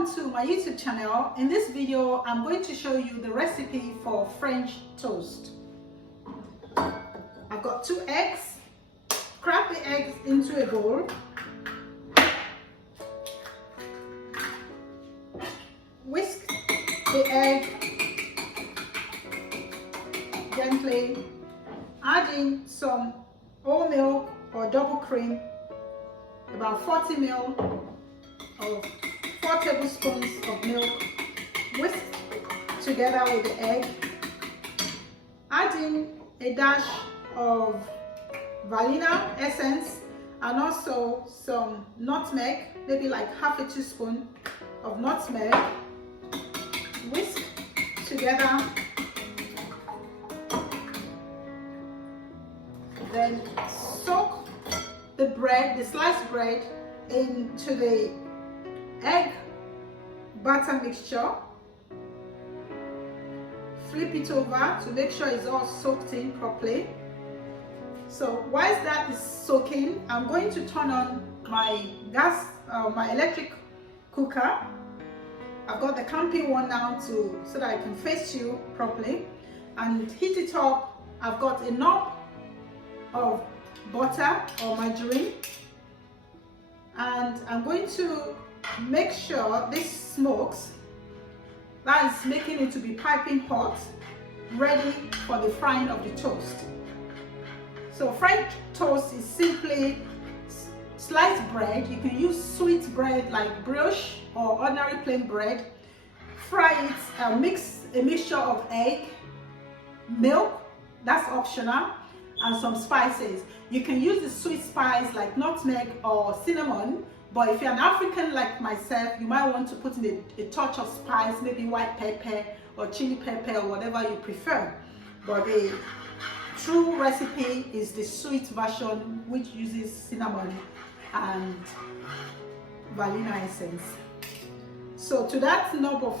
welcome to my YouTube channel. In this video, I'm going to show you the recipe for French toast. I've got 2 eggs. Crack the eggs into a bowl. Whisk the egg gently. Add in some whole milk or double cream, about 40 ml of 4 tablespoons of milk. Whisk together with the egg. Add in a dash of vanilla essence and also some nutmeg, maybe like half a teaspoon of nutmeg. Whisk together. Then soak the bread, the sliced bread, into the egg batter mixture. Flip it over to make sure it's all soaked in properly. So whilst that is soaking, I'm going to turn on my my electric cooker. I've got the camping one now so that I can face you properly, and heat it up. I've got a knob of butter or margarine, and I'm going to make sure this smokes. That is making it to be piping hot, ready for the frying of the toast. So French toast is simply sliced bread. You can use sweet bread like brioche or ordinary plain bread. Fry it, mix a mixture of egg, milk, that's optional, and some spices. You can use the sweet spice like nutmeg or cinnamon, but if you're an African like myself, you might want to put in a touch of spice, maybe white pepper or chili pepper or whatever you prefer. But the true recipe is the sweet version, which uses cinnamon and vanilla essence. So to that knob of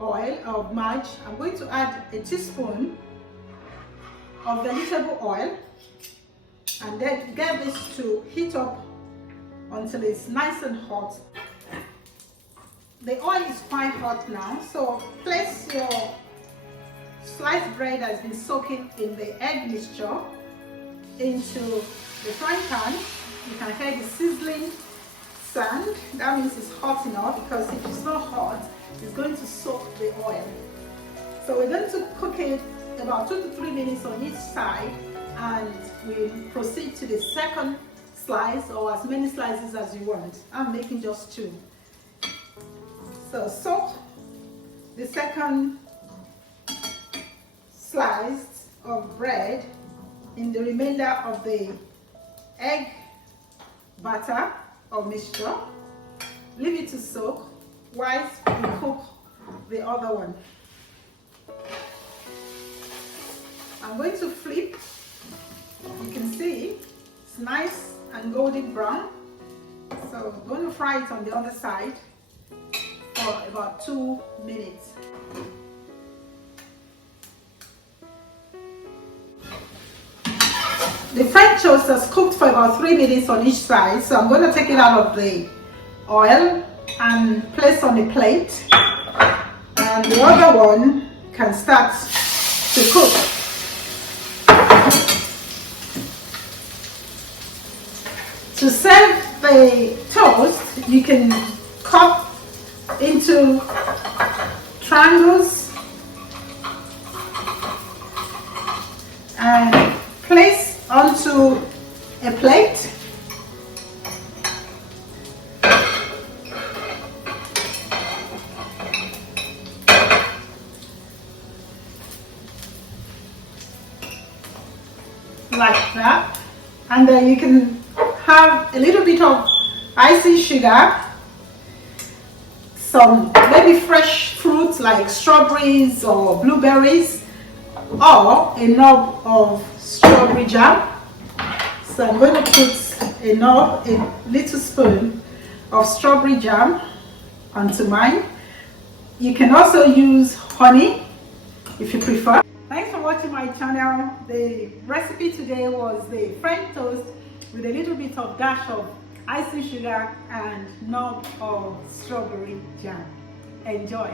oil of margarine, I'm going to add a teaspoon of vegetable oil, and then get this to heat up until it's nice and hot. The oil is quite hot now, so place your sliced bread that has been soaking in the egg mixture into the frying pan. You can hear the sizzling sound. That means it's hot enough, because if it's not hot, it's going to soak the oil. So we're going to cook it about 2 to 3 minutes on each side, and we'll proceed to the second slice, or as many slices as you want. I'm making just 2. So soak the second slice of bread in the remainder of the egg batter or mixture. Leave it to soak whilst we cook the other one. I'm going to flip. You can see it's nice and golden brown. So I'm going to fry it on the other side for about 2 minutes. The French toast has cooked for about 3 minutes on each side, so I'm going to take it out of the oil and place on a plate, and the other one can start to cook. To serve the toast, you can cut into triangles and place onto a plate. Like that. And then you can have a little bit of icing sugar, some maybe fresh fruits like strawberries or blueberries, or a knob of strawberry jam. So I'm going to put a little spoon of strawberry jam onto mine. You can also use honey if you prefer. Thanks for watching my channel. The recipe today was the French toast with a little bit of dash of icing sugar and knob of strawberry jam. Enjoy.